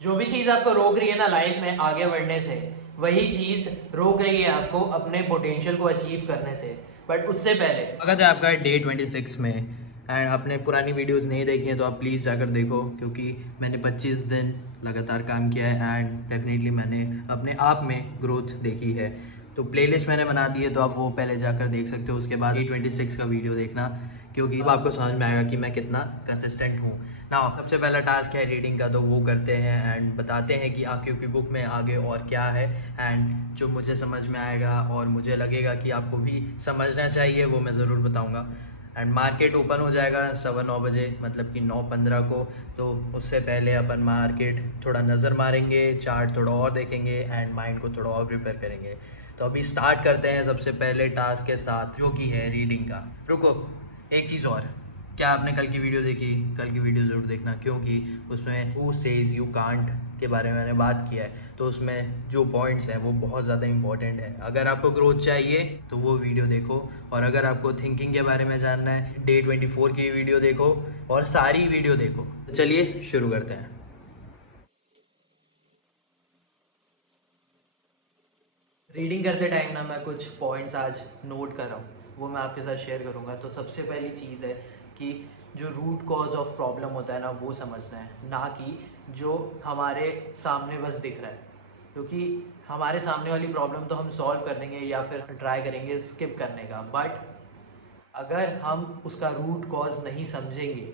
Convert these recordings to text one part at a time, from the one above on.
जो भी चीज़ आपको रोक रही है ना लाइफ में आगे बढ़ने से, वही चीज़ रोक रही है आपको अपने पोटेंशियल को अचीव करने से। बट उससे पहले स्वागत है आपका डे 26 में। एंड आपने पुरानी वीडियोस नहीं देखी हैं तो आप प्लीज़ जाकर देखो, क्योंकि मैंने 25 दिन लगातार काम किया है एंड डेफिनेटली मैंने अपने आप में ग्रोथ देखी है। तो प्लेलिस्ट मैंने बना दी है, तो आप वो पहले जाकर देख सकते हो। उसके बाद डे 26 का वीडियो देखना, क्योंकि अब आपको समझ में आएगा कि मैं कितना कंसिस्टेंट हूँ ना। सबसे पहला टास्क है रीडिंग का, तो वो करते हैं एंड बताते हैं कि आंखों की बुक में आगे और क्या है। एंड जो मुझे समझ में आएगा और मुझे लगेगा कि आपको भी समझना चाहिए, वो मैं ज़रूर बताऊंगा। एंड मार्केट ओपन हो जाएगा 9:15 बजे, मतलब कि 9:15 को। तो उससे पहले अपन मार्केट थोड़ा नज़र मारेंगे, चार्ट थोड़ा और देखेंगे एंड माइंड को थोड़ा और प्रिपेयर करेंगे। तो अभी स्टार्ट करते हैं सबसे पहले टास्क के साथ, जो कि है रीडिंग का। रुको, एक चीज़ और, क्या आपने कल की वीडियो देखी? कल की वीडियो ज़रूर देखना, क्योंकि उसमें हु सेज यू कांट के बारे में मैंने बात किया है। तो उसमें जो पॉइंट्स हैं वो बहुत ज़्यादा इंपॉर्टेंट है। अगर आपको ग्रोथ चाहिए तो वो वीडियो देखो, और अगर आपको थिंकिंग के बारे में जानना है, डे 24 की वीडियो देखो और सारी वीडियो देखो। तो चलिए शुरू करते हैं। रीडिंग करते टाइम ना मैं कुछ पॉइंट्स आज नोट कर रहा हूँ, वो मैं आपके साथ शेयर करूँगा। तो सबसे पहली चीज़ है कि जो रूट कॉज ऑफ प्रॉब्लम होता है ना, वो समझना है, ना कि जो हमारे सामने बस दिख रहा है। क्योंकि हमारे सामने वाली प्रॉब्लम तो हम सॉल्व कर देंगे या फिर ट्राई करेंगे स्किप करने का, बट अगर हम उसका रूट कॉज नहीं समझेंगे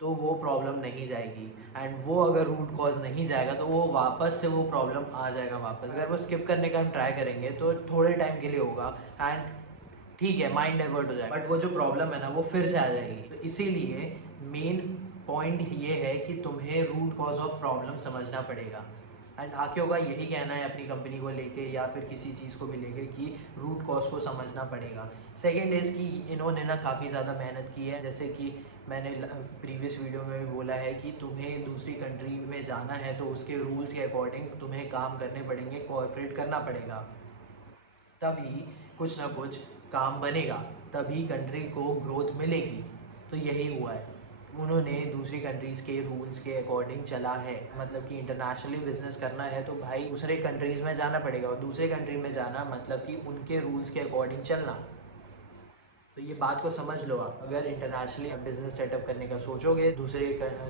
तो वो प्रॉब्लम नहीं जाएगी। एंड वो अगर रूट कॉज नहीं जाएगा तो वो वापस से वो प्रॉब्लम आ जाएगा वापस। अगर वो स्किप करने का हम ट्राई करेंगे तो थोड़े टाइम के लिए होगा एंड ठीक है, माइंड डाइवर्ट हो जाएगा, बट वो जो प्रॉब्लम है ना वो फिर से आ जाएगी। तो इसीलिए मेन पॉइंट ये है कि तुम्हें रूट कॉज ऑफ प्रॉब्लम समझना पड़ेगा। एंड आके का यही कहना है अपनी कंपनी को लेके या फिर किसी चीज़ को भी लेके कि रूट कॉज को समझना पड़ेगा। सेकेंड इज़ कि इन्होंने ना काफ़ी ज़्यादा मेहनत की है। जैसे कि मैंने प्रीवियस वीडियो में भी बोला है कि तुम्हें दूसरी कंट्री में जाना है तो उसके रूल्स के अकॉर्डिंग तुम्हें काम करने पड़ेंगे, कोऑपरेट करना पड़ेगा, तभी कुछ ना कुछ काम बनेगा, तभी कंट्री को ग्रोथ मिलेगी। तो यही हुआ है, उन्होंने दूसरी कंट्रीज़ के रूल्स के अकॉर्डिंग चला है। मतलब कि इंटरनेशनली बिजनेस करना है तो भाई दूसरे कंट्रीज़ में जाना पड़ेगा, और दूसरे कंट्री में जाना मतलब कि उनके रूल्स के अकॉर्डिंग चलना। तो ये बात को समझ लो आप, अगर इंटरनेशनली बिजनेस सेटअप करने का सोचोगे दूसरे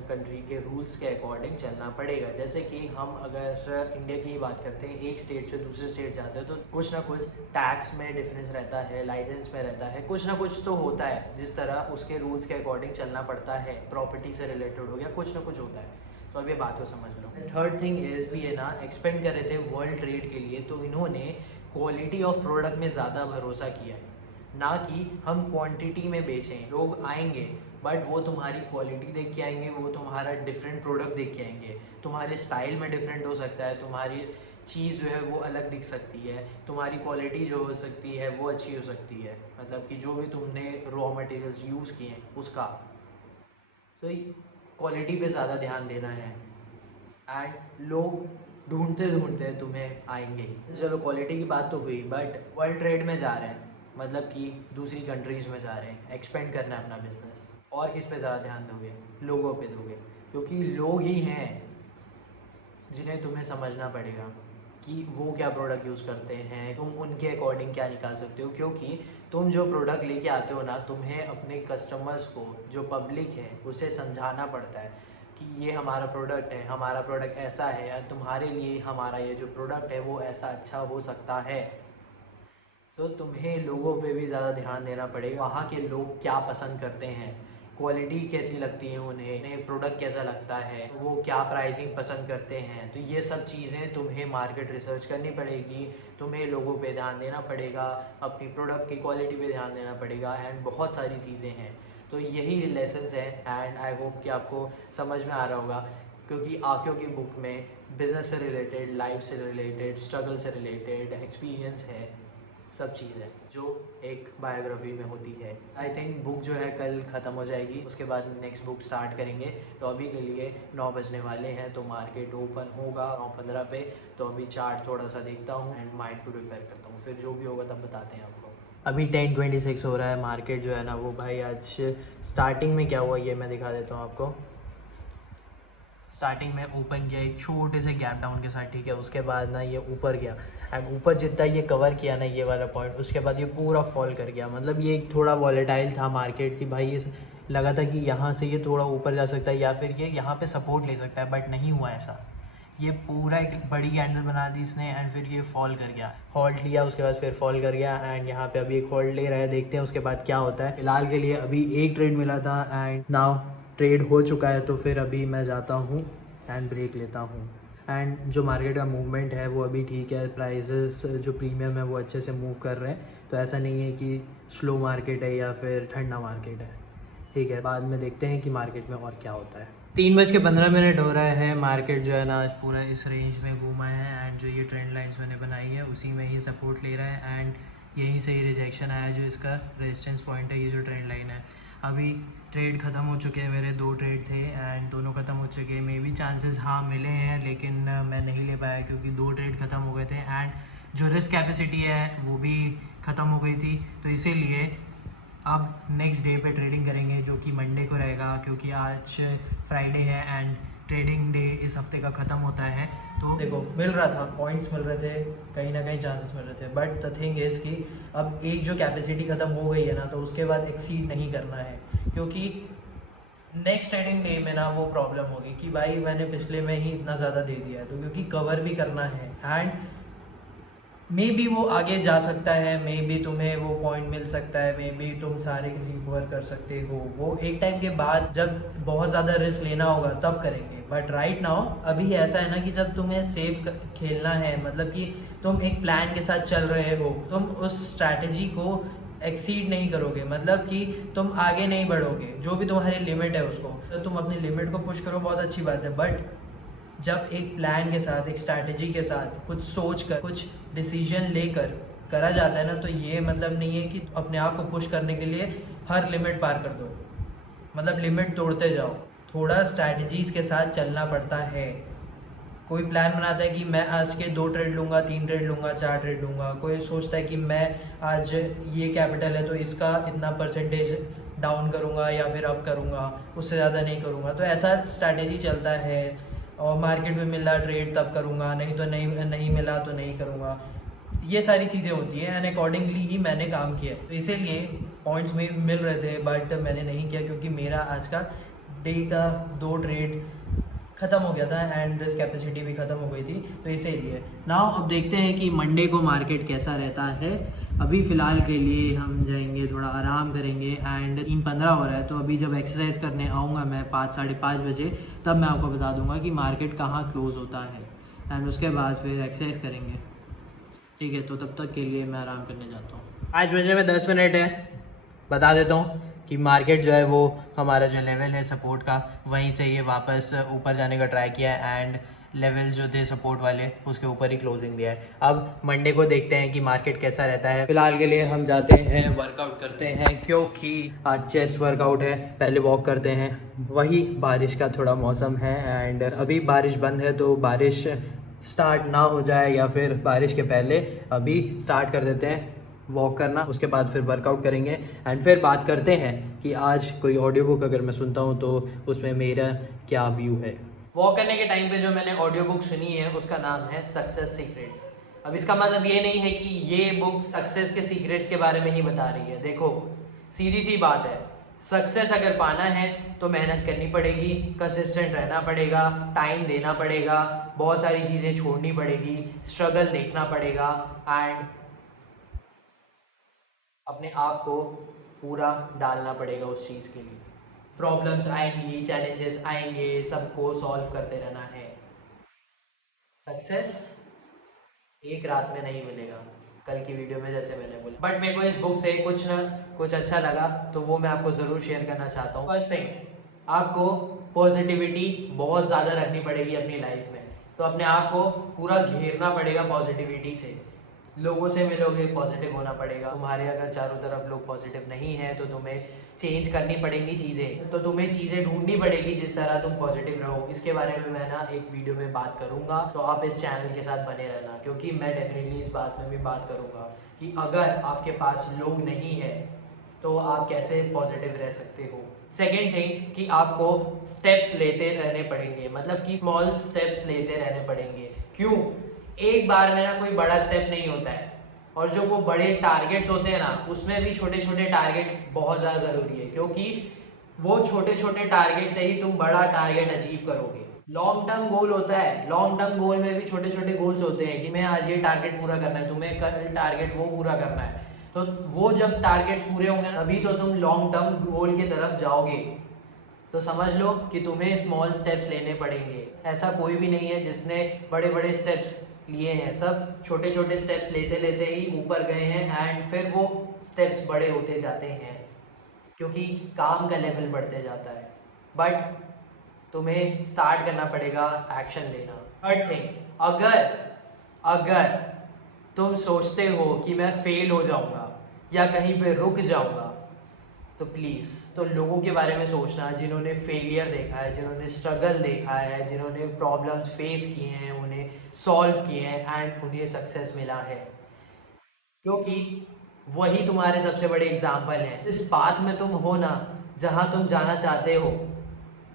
कंट्री के रूल्स के अकॉर्डिंग चलना पड़ेगा। जैसे कि हम अगर इंडिया की ही बात करते हैं, एक स्टेट से दूसरे स्टेट जाते हैं तो कुछ ना कुछ टैक्स में डिफरेंस रहता है, लाइसेंस में रहता है, कुछ ना कुछ तो होता है जिस तरह उसके रूल्स के अकॉर्डिंग चलना पड़ता है। प्रॉपर्टी से रिलेटेड हो गया, कुछ ना कुछ होता है। तो अब ये बात को समझ लो। थर्ड थिंग इज, ये ना एक्सपेंड कर रहे थे वर्ल्ड ट्रेड के लिए, तो इन्होंने क्वालिटी ऑफ प्रोडक्ट में ज़्यादा भरोसा किया है, ना कि हम क्वांटिटी में बेचें। लोग आएंगे बट वो तुम्हारी क्वालिटी देख के आएंगे, वो तुम्हारा डिफरेंट प्रोडक्ट देख के आएंगे। तुम्हारे स्टाइल में डिफरेंट हो सकता है, तुम्हारी चीज़ जो है वो अलग दिख सकती है, तुम्हारी क्वालिटी जो हो सकती है वो अच्छी हो सकती है, मतलब कि जो भी तुमने रॉ मटेरियल्स यूज़ किए हैं उसका। तो क्वालिटी पे ज़्यादा ध्यान देना है एंड लोग ढूंढते ढूंढते तुम्हें आएंगे ही। चलो क्वालिटी की बात तो हुई, बट वर्ल्ड ट्रेड में जा रहे हैं, मतलब कि दूसरी कंट्रीज़ में जा रहे हैं, एक्सपेंड करना है अपना बिजनेस, और किस पे ज़्यादा ध्यान दोगे? लोगों पे दोगे, क्योंकि लोग ही हैं जिन्हें तुम्हें समझना पड़ेगा कि वो क्या प्रोडक्ट यूज़ करते हैं, तुम उनके अकॉर्डिंग क्या निकाल सकते हो। क्योंकि तुम जो प्रोडक्ट लेके आते हो ना, तुम्हें अपने कस्टमर्स को, जो पब्लिक है, उसे समझाना पड़ता है कि ये हमारा प्रोडक्ट है, हमारा प्रोडक्ट ऐसा है, या तुम्हारे लिए हमारा ये जो प्रोडक्ट है वो ऐसा अच्छा हो सकता है। तो तुम्हें लोगों पे भी ज़्यादा ध्यान देना पड़ेगा, वहाँ के लोग क्या पसंद करते हैं, क्वालिटी कैसी लगती है उन्हें प्रोडक्ट कैसा लगता है, वो क्या प्राइसिंग पसंद करते हैं। तो ये सब चीज़ें तुम्हें मार्केट रिसर्च करनी पड़ेगी, तुम्हें लोगों पे ध्यान देना पड़ेगा, अपनी प्रोडक्ट की क्वालिटी पे ध्यान देना पड़ेगा, एंड बहुत सारी चीज़ें हैं। तो यही लेसन्स हैं एंड आई होप कि आपको समझ में आ रहा होगा, क्योंकि आँखों की बुक में बिज़नेस से रिलेटेड, लाइफ से रिलेटेड, स्ट्रगल से रिलेटेड एक्सपीरियंस है, सब चीज़ है जो एक बायोग्राफी में होती है। आई थिंक बुक जो है कल ख़त्म हो जाएगी, उसके बाद नेक्स्ट बुक स्टार्ट करेंगे। तो अभी के लिए 9 बजने वाले हैं, तो मार्केट ओपन होगा 9:15 पे। तो अभी चार्ट थोड़ा सा देखता हूँ एंड माइंड को प्रिपेयर करता हूँ, फिर जो भी होगा तब बताते हैं आपको। अभी 10:26 हो रहा है, मार्केट जो है ना वो भाई आज स्टार्टिंग में क्या हुआ ये मैं दिखा देता हूँ आपको। स्टार्टिंग में ओपन किया एक छोटे से गैप डाउन के साथ, ठीक है। उसके बाद ना ये ऊपर गया एंड ऊपर जितना ये कवर किया ना ये वाला पॉइंट, उसके बाद ये पूरा फॉल कर गया। मतलब ये एक थोड़ा वॉलेटाइल था मार्केट की भाई, ये लगा था कि यहाँ से ये थोड़ा ऊपर जा सकता है या फिर ये यहाँ पे सपोर्ट ले सकता है, बट नहीं हुआ ऐसा। ये पूरा एक बड़ी कैंडल बना दी इसने एंड फिर ये फॉल कर गया, होल्ड लिया, उसके बाद फिर फॉल कर गया एंड यहाँ पे अभी एक होल्ड ले रहा है। देखते हैं उसके बाद क्या होता है। फिलहाल के लिए अभी एक ट्रेड मिला था एंड नाउ ट्रेड हो चुका है, तो फिर अभी मैं जाता हूँ एंड ब्रेक लेता हूँ। एंड जो मार्केट का मूवमेंट है वो अभी ठीक है, प्राइजेस जो प्रीमियम है वो अच्छे से मूव कर रहे हैं, तो ऐसा नहीं है कि स्लो मार्केट है या फिर ठंडा मार्केट है, ठीक है। बाद में देखते हैं कि मार्केट में और क्या होता है। 3:15 हो रहा है। मार्केट जो है ना आज पूरा इस रेंज में घूमा है एंड जो ये ट्रेंड लाइंस मैंने बनाई है उसी में ही सपोर्ट ले रहा है एंड यहीं से ही रिजेक्शन आया जो इसका रेजिस्टेंस पॉइंट है, ये जो ट्रेंड लाइन है। अभी ट्रेड ख़त्म हो चुके हैं, मेरे 2 ट्रेड थे एंड दोनों ख़त्म हो चुके हैं। मे बी चांसेस हाँ मिले हैं, लेकिन मैं नहीं ले पाया क्योंकि 2 ट्रेड ख़त्म हो गए थे एंड जो रिस्क कैपेसिटी है वो भी ख़त्म हो गई थी। तो इसीलिए अब नेक्स्ट डे पे ट्रेडिंग करेंगे जो कि मंडे को रहेगा, क्योंकि आज फ्राइडे है एंड ट्रेडिंग डे इस हफ्ते का ख़त्म होता है। तो देखो मिल रहा था, पॉइंट्स मिल रहे थे, कहीं ना कहीं चांसेस मिल रहे थे, बट द थिंग इज़ कि अब एक जो कैपेसिटी ख़त्म हो गई है ना, तो उसके बाद एक्सीड नहीं करना है, क्योंकि नेक्स्ट ट्रेडिंग डे में ना वो प्रॉब्लम होगी कि भाई मैंने पिछले में ही इतना ज़्यादा दे दिया है, तो क्योंकि कवर भी करना है एंड मे बी वो आगे जा सकता है, मे बी तुम्हें वो पॉइंट मिल सकता है, मे बी तुम सारे रिकवर कर सकते हो। वो एक टाइम के बाद जब बहुत ज़्यादा रिस्क लेना होगा तब करेंगे, बट राइट नाउ अभी ऐसा है ना कि जब तुम्हें सेफ खेलना है, मतलब कि तुम एक प्लान के साथ चल रहे हो, तुम उस स्ट्रैटेजी को एक्सीड नहीं करोगे, मतलब कि तुम आगे नहीं बढ़ोगे, जो भी तुम्हारी लिमिट है उसको, तो तुम अपनी लिमिट को पुश करो, बहुत अच्छी बात है। बट जब एक प्लान के साथ, एक स्ट्रैटेजी के साथ कुछ सोच कर, कुछ डिसीजन लेकर करा जाता है ना, तो ये मतलब नहीं है कि अपने आप को पुश करने के लिए हर लिमिट पार कर दो, मतलब लिमिट तोड़ते जाओ। थोड़ा स्ट्रैटेजीज़ के साथ चलना पड़ता है। कोई प्लान बनाता है कि मैं आज के 2 ट्रेड लूँगा, 3 ट्रेड लूँगा, 4 ट्रेड लूँगा। कोई सोचता है कि मैं आज ये कैपिटल है तो इसका इतना परसेंटेज डाउन करूँगा या फिर अप करूँगा, उससे ज़्यादा नहीं करूँगा, तो ऐसा स्ट्रैटेजी चलता है। और मार्केट में मिला ट्रेड तब करूँगा, नहीं तो नहीं मिला तो नहीं करूँगा, ये सारी चीज़ें होती हैं एंड अकॉर्डिंगली ही मैंने काम किया। तो इसीलिए पॉइंट्स में मिल रहे थे बट मैंने नहीं किया, क्योंकि मेरा आज का डे का 2 ट्रेड ख़त्म हो गया था एंड रिस्क कैपेसिटी भी ख़त्म हो गई थी, तो इसीलिए। नाउ अब देखते हैं कि मंडे को मार्केट कैसा रहता है। अभी फ़िलहाल के लिए हम जाएंगे, थोड़ा आराम करेंगे एंड 3:15 हो रहा है, तो अभी जब एक्सरसाइज करने आऊँगा मैं 5 साढ़े 5 बजे, तब मैं आपको बता दूँगा कि मार्केट कहाँ क्लोज़ होता है एंड उसके बाद फिर एक्सरसाइज करेंगे, ठीक है। तो तब तक के लिए मैं आराम करने जाता हूँ। 5 बजे में 10 मिनट है। बता देता हूँ कि मार्केट जो है वो हमारा जो लेवल है सपोर्ट का, वहीं से ये वापस ऊपर जाने का ट्राई किया है एंड लेवल्स जो थे सपोर्ट वाले उसके ऊपर ही क्लोजिंग दिया है। अब मंडे को देखते हैं कि मार्केट कैसा रहता है। फिलहाल के लिए हम जाते हैं, वर्कआउट करते हैं, क्योंकि आज चेस्ट वर्कआउट है। पहले वॉक करते हैं, वही बारिश का थोड़ा मौसम है एंड अभी बारिश बंद है, तो बारिश स्टार्ट ना हो जाए या फिर बारिश के पहले अभी स्टार्ट कर देते हैं वॉक करना, उसके बाद फिर वर्कआउट करेंगे एंड फिर बात करते हैं कि आज कोई ऑडियो बुक अगर मैं सुनता हूँ तो उसमें मेरा क्या व्यू है। वॉक करने के टाइम पे जो मैंने ऑडियो बुक सुनी है उसका नाम है सक्सेस सीक्रेट्स। अब इसका मतलब ये नहीं है कि ये बुक सक्सेस के सीक्रेट्स के बारे में ही बता रही है। देखो सीधी सी बात है, सक्सेस अगर पाना है तो मेहनत करनी पड़ेगी, कंसिस्टेंट रहना पड़ेगा, टाइम देना पड़ेगा, बहुत सारी चीज़ें छोड़नी पड़ेगी, स्ट्रगल देखना पड़ेगा एंड अपने आप को पूरा डालना पड़ेगा उस चीज़ के लिए। प्रॉब्लम्स आएंगी, चैलेंजेस आएंगे, सबको सॉल्व करते रहना है। सक्सेस एक रात में नहीं मिलेगा, कल की वीडियो में जैसे मैंने बोला, बट मेरे को इस बुक से कुछ ना कुछ अच्छा लगा तो वो मैं आपको ज़रूर शेयर करना चाहता हूँ। फर्स्ट थिंग, आपको पॉजिटिविटी बहुत ज़्यादा रखनी पड़ेगी अपनी लाइफ में, तो अपने आप को पूरा घेरना पड़ेगा पॉजिटिविटी से। लोगों से मिलोगे, पॉजिटिव होना पड़ेगा। तुम्हारे अगर चारों तरफ लोग पॉजिटिव नहीं हैं तो तुम्हें चेंज करनी पड़ेंगी चीज़ें, तो तुम्हें चीज़ें ढूंढनी पड़ेगी जिस तरह तुम पॉजिटिव रहो। इसके बारे में मैं ना एक वीडियो में बात करूंगा, तो आप इस चैनल के साथ बने रहना, क्योंकि मैं डेफिनेटली इस बात में भी बात करूंगा कि अगर आपके पास लोग नहीं है तो आप कैसे पॉजिटिव रह सकते हो। सेकेंड थिंग कि आपको स्टेप्स लेते रहने पड़ेंगे, मतलब कि स्मॉल स्टेप्स लेते रहने पड़ेंगे। क्यों? एक बार में ना कोई बड़ा स्टेप नहीं होता है, और जो वो बड़े टारगेट्स होते हैं ना, उसमें भी छोटे छोटे टारगेट बहुत ज़्यादा ज़रूरी है, क्योंकि वो छोटे छोटे टारगेट से ही तुम बड़ा टारगेट अचीव करोगे। लॉन्ग टर्म गोल होता है, लॉन्ग टर्म गोल में भी छोटे छोटे गोल्स होते हैं कि मैं आज ये टारगेट पूरा करना है, तुम्हें कल टारगेट वो पूरा करना है। तो वो जब टारगेट्स पूरे होंगे अभी तो तुम लॉन्ग टर्म गोल की तरफ जाओगे। तो समझ लो कि तुम्हें स्मॉल स्टेप्स लेने पड़ेंगे। ऐसा कोई भी नहीं है जिसने बड़े बड़े स्टेप्स लिए हैं, सब छोटे छोटे स्टेप्स लेते लेते ही ऊपर गए हैं, एंड फिर वो स्टेप्स बड़े होते जाते हैं क्योंकि काम का लेवल बढ़ते जाता है। बट तुम्हें स्टार्ट करना पड़ेगा एक्शन लेना। थर्ड थिंग, अगर अगर तुम सोचते हो कि मैं फेल हो जाऊंगा या कहीं पे रुक जाऊंगा, तो प्लीज़ तो लोगों के बारे में सोचना जिन्होंने फेलियर देखा है, जिन्होंने स्ट्रगल देखा है, जिन्होंने प्रॉब्लम्स फेस किए हैं, उन्हें सॉल्व किए हैं एंड उन्हें सक्सेस मिला है, क्योंकि वही तुम्हारे सबसे बड़े एग्जाम्पल हैं। जिस पाथ में तुम हो ना, जहाँ तुम जाना चाहते हो,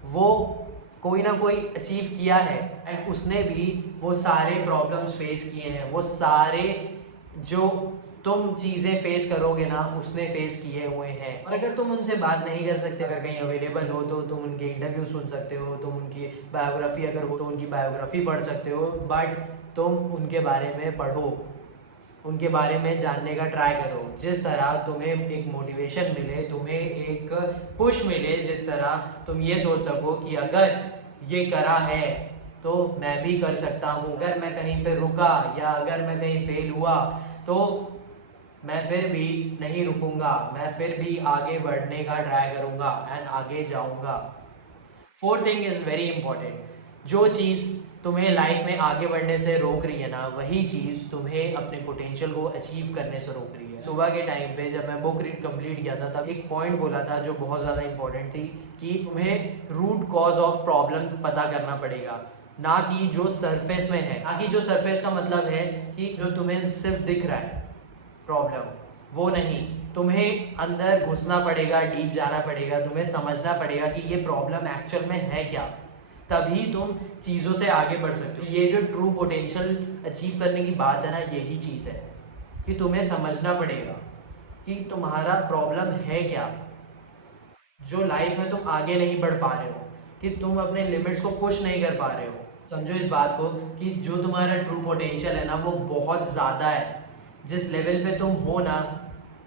वो कोई ना कोई अचीव किया है एंड उसने भी वो सारे प्रॉब्लम्स फेस किए हैं, वो सारे जो तुम चीज़ें फेस करोगे ना उसने फेस किए हुए हैं। और अगर तुम उनसे बात नहीं कर सकते, अगर कहीं अवेलेबल हो तो तुम उनके इंटरव्यू सुन सकते हो, तुम उनकी बायोग्राफी अगर हो तो उनकी बायोग्राफी पढ़ सकते हो, बट तुम उनके बारे में पढ़ो, उनके बारे में जानने का ट्राई करो। जिस तरह तुम्हें एक मोटिवेशन मिले, तुम्हें एक पुश मिले, जिस तरह तुम ये सोच सको कि अगर ये करा है तो मैं भी कर सकता हूँ, अगर मैं कहीं पे रुका या अगर मैं कहीं फेल हुआ तो मैं फिर भी नहीं रुकूंगा, मैं फिर भी आगे बढ़ने का ट्राई करूँगा एंड आगे जाऊँगा। Fourth thing is very important, जो चीज़ तुम्हें लाइफ में आगे बढ़ने से रोक रही है ना, वही चीज़ तुम्हें अपने पोटेंशियल को अचीव करने से रोक रही है। सुबह के टाइम पे जब मैं बुक रीड कंप्लीट किया था, तब एक पॉइंट बोला था जो बहुत ज़्यादा इंपॉर्टेंट थी कि तुम्हें रूट कॉज ऑफ प्रॉब्लम पता करना पड़ेगा, ना कि जो सरफेस में है। ना कि जो सरफेस का मतलब है कि जो तुम्हें सिर्फ दिख रहा है प्रॉब्लम, वो नहीं, तुम्हें अंदर घुसना पड़ेगा, डीप जाना पड़ेगा, तुम्हें समझना पड़ेगा कि ये प्रॉब्लम एक्चुअल में है क्या, तभी तुम चीज़ों से आगे बढ़ सकते हो। ये जो ट्रू पोटेंशियल अचीव करने की बात है ना, यही चीज़ है कि तुम्हें समझना पड़ेगा कि तुम्हारा प्रॉब्लम है क्या, जो लाइफ में तुम आगे नहीं बढ़ पा रहे हो, कि तुम अपने लिमिट्स को पुश नहीं कर पा रहे हो। समझो इस बात को कि जो तुम्हारा ट्रू पोटेंशियल है ना, वो बहुत ज़्यादा है। जिस लेवल पे तुम हो ना,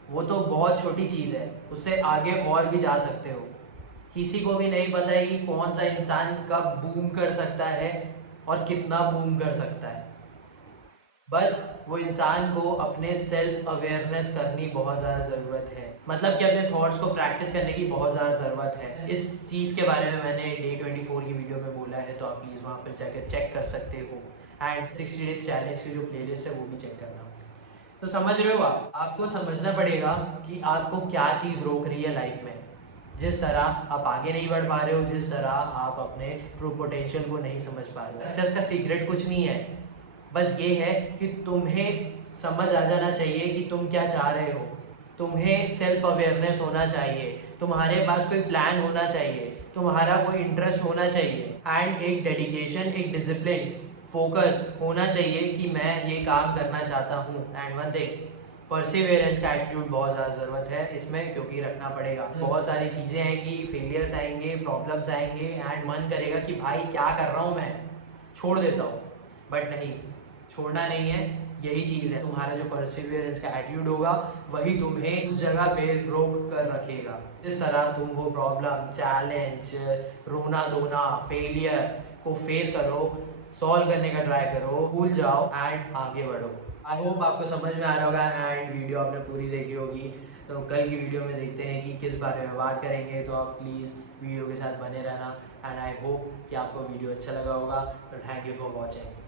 वो तो बहुत छोटी चीज़ है, उससे आगे और भी जा सकते हो। किसी को भी नहीं पता है कि कौन सा इंसान कब बूम कर सकता है और कितना बूम कर सकता है। बस वो इंसान को अपने सेल्फ अवेयरनेस करनी बहुत ज़्यादा ज़रूरत है, मतलब कि अपने थॉट्स को प्रैक्टिस करने की बहुत ज़्यादा ज़रूरत है। इस चीज़ के बारे में मैंने डे 24 की वीडियो में बोला है, तो आप प्लीज़ वहाँ पर जाकर चेक कर सकते हो, एंड 60 डेज चैलेंज की जो प्लेलिस्ट है वो भी चेक करना। तो समझ रहे हो, आपको समझना पड़ेगा कि आपको क्या चीज़ रोक रही है लाइफ में, जिस तरह आप आगे नहीं बढ़ पा रहे हो, जिस तरह आप अपने ट्रू पोटेंशियल को नहीं समझ पा रहे हो। सक्सेस का सीक्रेट कुछ नहीं है, बस ये है कि तुम्हें समझ आ जाना चाहिए कि तुम क्या चाह रहे हो, तुम्हें सेल्फ अवेयरनेस होना चाहिए, तुम्हारे पास कोई प्लान होना चाहिए, तुम्हारा कोई इंटरेस्ट होना चाहिए, एंड एक डेडिकेशन, एक डिसिप्लिन, फोकस होना चाहिए कि मैं ये काम करना चाहता हूँ। एंड वन थिंग, परसिवेरेंस का एटीट्यूड बहुत ज़्यादा ज़रूरत है इसमें, क्योंकि रखना पड़ेगा। बहुत सारी चीज़ें आएंगी, फेलियर्स आएंगे, प्रॉब्लम्स आएंगे, एंड मन करेगा कि भाई क्या कर रहा हूँ मैं, छोड़ देता हूँ, बट नहीं, छोड़ना नहीं है। यही चीज़ है, तुम्हारा जो परसिवियरेंस का एटीट्यूड होगा वही तुम्हें उस जगह पे रोक कर रखेगा। जिस तरह तुम वो प्रॉब्लम, चैलेंज, रोना धोना, फेलियर को फेस करो, सॉल्व करने का ट्राई करो, भूल जाओ एंड आगे बढ़ो। आई होप आपको समझ में आ रहा होगा एंड वीडियो आपने पूरी देखी होगी। तो कल की वीडियो में देखते हैं कि किस बारे में बात करेंगे, तो आप प्लीज़ वीडियो के साथ बने रहना, एंड आई होप कि आपको वीडियो अच्छा लगा होगा। तो थैंक यू फॉर वॉचिंग।